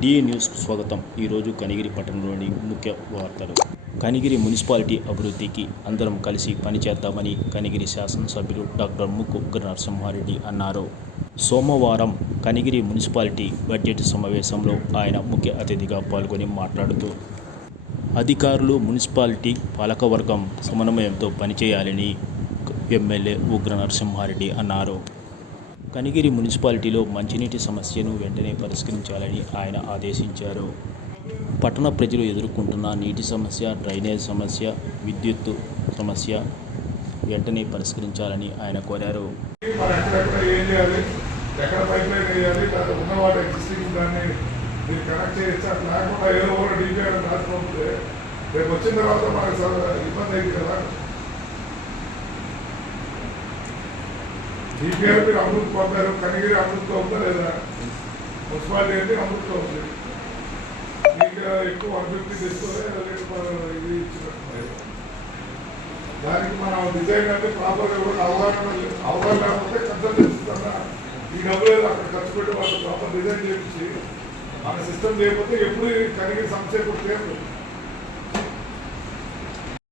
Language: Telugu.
డి న్యూస్కు స్వాగతం. ఈరోజు కనిగిరి పట్టణంలోని ముఖ్య వార్తలు. కనిగిరి మున్సిపాలిటీ అభివృద్ధికి అందరం కలిసి పనిచేద్దామని కనిగిరి శాసనసభ్యులు డాక్టర్ ముక్కు ఉగ్ర నరసింహారెడ్డి అన్నారు. సోమవారం కనిగిరి మున్సిపాలిటీ బడ్జెట్ సమావేశంలో ఆయన ముఖ్య అతిథిగా పాల్గొని మాట్లాడుతూ అధికారులు, మున్సిపాలిటీ పాలకవర్గం సమన్వయంతో పనిచేయాలని ఎమ్మెల్యే ఉగ్ర నరసింహారెడ్డి అన్నారు. కనిగిరి మున్సిపాలిటీలో మంచినీటి సమస్యను వెంటనే పరిష్కరించాలని ఆయన ఆదేశించారు. పట్టణ ప్రజలు ఎదుర్కొంటున్న నీటి సమస్య, డ్రైనేజ్ సమస్య, విద్యుత్ సమస్య వెంటనే పరిష్కరించాలని ఆయన కోరారు. DPR మీరు అమృత్ పంపారు, కనిగిరి అమృత్లో ఉందా లేదా? మున్సిపాలిటీ అంటే అమృత్లో ఉంది. మీకు ఎక్కువ 150 తీసుకోలే ఇది ఇచ్చినట్టున్నారు. దానికి మనం డిజైన్ అంటే ప్రాపర్గా కూడా అవగాహన లేకపోతే కన్సల్ట్ చేస్తున్నా ఈ డబ్బులు అక్కడ ఖర్చు పెట్టి వాళ్ళు ప్రాపర్ డిజైన్ చేయించి మన సిస్టమ్ లేకపోతే ఎప్పుడు కనిగిరి సమస్య కూడా తీరదు.